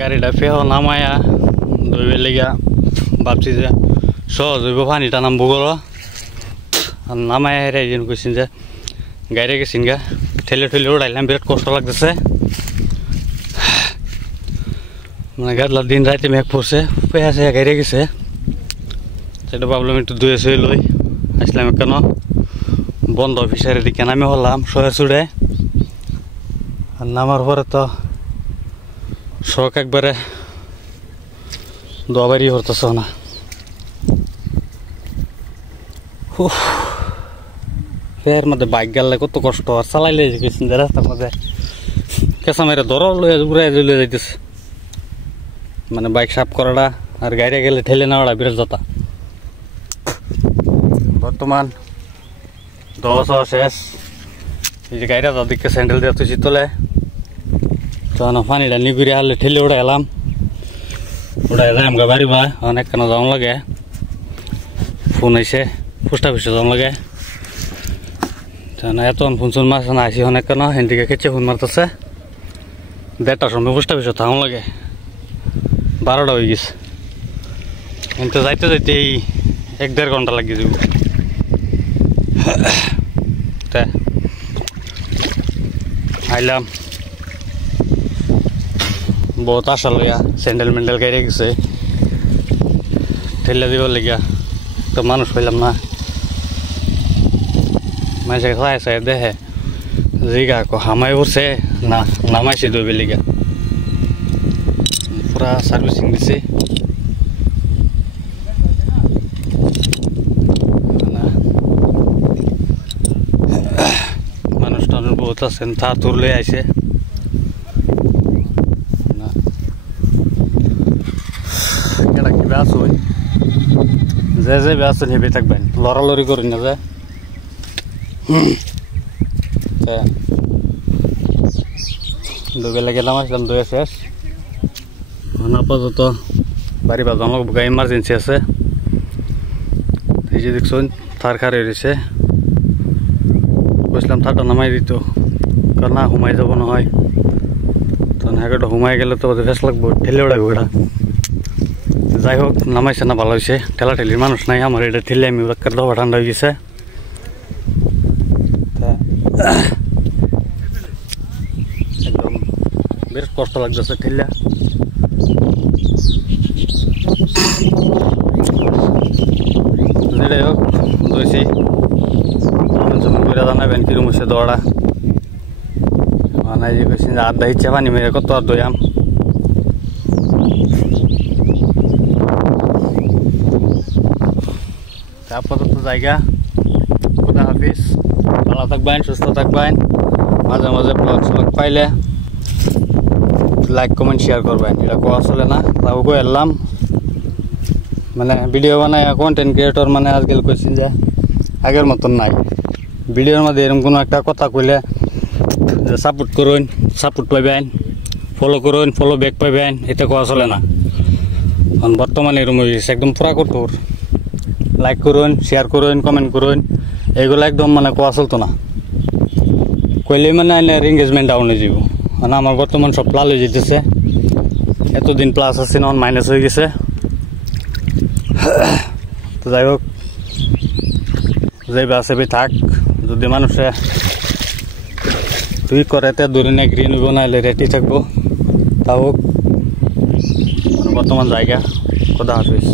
গাড়িটা ফেহ নামায়া দইবে লেগা ভাবছি যে সহজ হইব পানিটা নামবো গলো আর নামায়া হেরে এই জন্য কইছেন যে গাড়ি গেছেন গা ঠেলে ঠেলে উড়াইলাম বিরাট কষ্ট লাগতেছে মানে গাড়লা দিন রাতে মেঘ পড়ছে পেঁয়াছে গাড়ি গেছে সেটা ভাবলাম একটু ধুয়ে শুয়ে লই আসলাম কেন বন্ধ অফিসারের দিকে নামে হলাম শোয়া চুড়ে আর নামার পরে তো শখ একবারে দোয়াবাড়ি হতেছ না ফের মধ্যে বাইক গেলে কত কষ্ট আর চালাইলে গেছেন রাস্তার মধ্যে কেঁচা মেরে ধর লইয়া উড়াই লইয়া যাইতেছে মানে বাইক সাফ করাটা আর গাড়ি গেলে ঠেলে নেওয়াটা বিরাট যাতা বর্তমান 10 শেষ এই যে গাড়িটা তাদেরকে স্যান্ডেল দিয়ে তুই তোলে তখন পানিটা নিগুড়ি হারলে ঠেলে উড়াই এলাম উড়াই যাই আমাকে বাড়ি বা অনেক কেন যাওয়া লাগে ফোন আইসে পোস্ট অফিসে যাওয়া লাগে এত ফোন চোন মাছ না আসি অনেক কেন হেনদিকে খেচে ফোন মারতেছে 1:30টার সময় পোস্ট অফিসে থাকা লাগে 12টা হয়ে গেছে কিন্তু যাইতে যাইতে এই 1-1.5 ঘন্টা লাগিয়ে যাব আইলাম বহুত আশা লইয়া স্যান্ডেল মেন্ডেল গাড়ি গেছে ঠেলে দিব লাগিয়া তো মানুষ পাইলাম না মানুষের খাই চাই দেখে জিগা হামাই উঠছে না নামাইছে দইবে লিগা পুরা সার্ভিসিং দিছে মানুষ টানুষ বহুত আছেন তা তোর লই আইছে কেটা কি ব্যাস হই যে ব্যাস হেবে থাকবেন লড়ালড়ি করি না যে দুবেলা গেলাম আসলাম দুয়ে শেষ আপাতত বাড়ি বাজু আমার বুকা ইমার্জেন্সি আছে এই যে দেখছেন তার খারে রয়েছে বসলাম তারটা নামাই দিত কারণ না ঘুমাই যাব না হয় তখন হ্যাঁ ঘুমাই গেলে তো ফেস লাগবো ঠেলে উড়াইব ওটা যাই হোক নামাইছে না ভালো হয়েছে ঠেলা ঠেলির মানুষ নাই আমার এটা ঠেলে আমি দবা ঠান্ডা হয়ে গেছে একদম বেশ কষ্ট লাগতেছে ঠেলা যেটাই হোক দইছি জানাবেন কিরম হচ্ছে দৌড়া মানে যে কইছেন যে আড্ডা ইচ্ছা পানি মেরে কত আর দইয়াম আপাতত জায়গা খুদা হাফিজ ভালো থাকবেন সুস্থ থাকবেন মাঝে মাঝে ব্লগ স্লগ পাইলে লাইক কমেন্ট শেয়ার করবেন এটা কোয়া চলে না তাও কই এলাম মানে ভিডিও বানায় কন্টেন্ট ক্রিয়েটর মানে আজকাল কইছেন যে আগের মতন নাই ভিডিওর মধ্যে এরকম কোনো একটা কথা কইলে যে সাপোর্ট করুন সাপোর্ট পাইবেন ফলো করুন ফলো ব্যাক পাইবেন এটা কোয়া চলে না কারণ বর্তমানে এরকম হয়ে গেছে একদম পুরা কঠোর লাইক করুন শেয়ার করুন কমেন্ট করুন এগুলো একদম মানে কোয়া চলতো না কইলে মানে এঙ্গেজমেন্ট ডাউন হয়ে যাব মানে আমার বর্তমান সব প্লাল হয়ে যেতেছে এতদিন প্লাস আছে না মাইনাস হয়ে গেছে তো যাই হোক যাইবা আছে থাক যদি মানুষে তুই করে তে দূরে না গ্রিন হইব নাহলে রেডি থাকবো তাও বর্তমান জায়গা খোদা হাফিজ।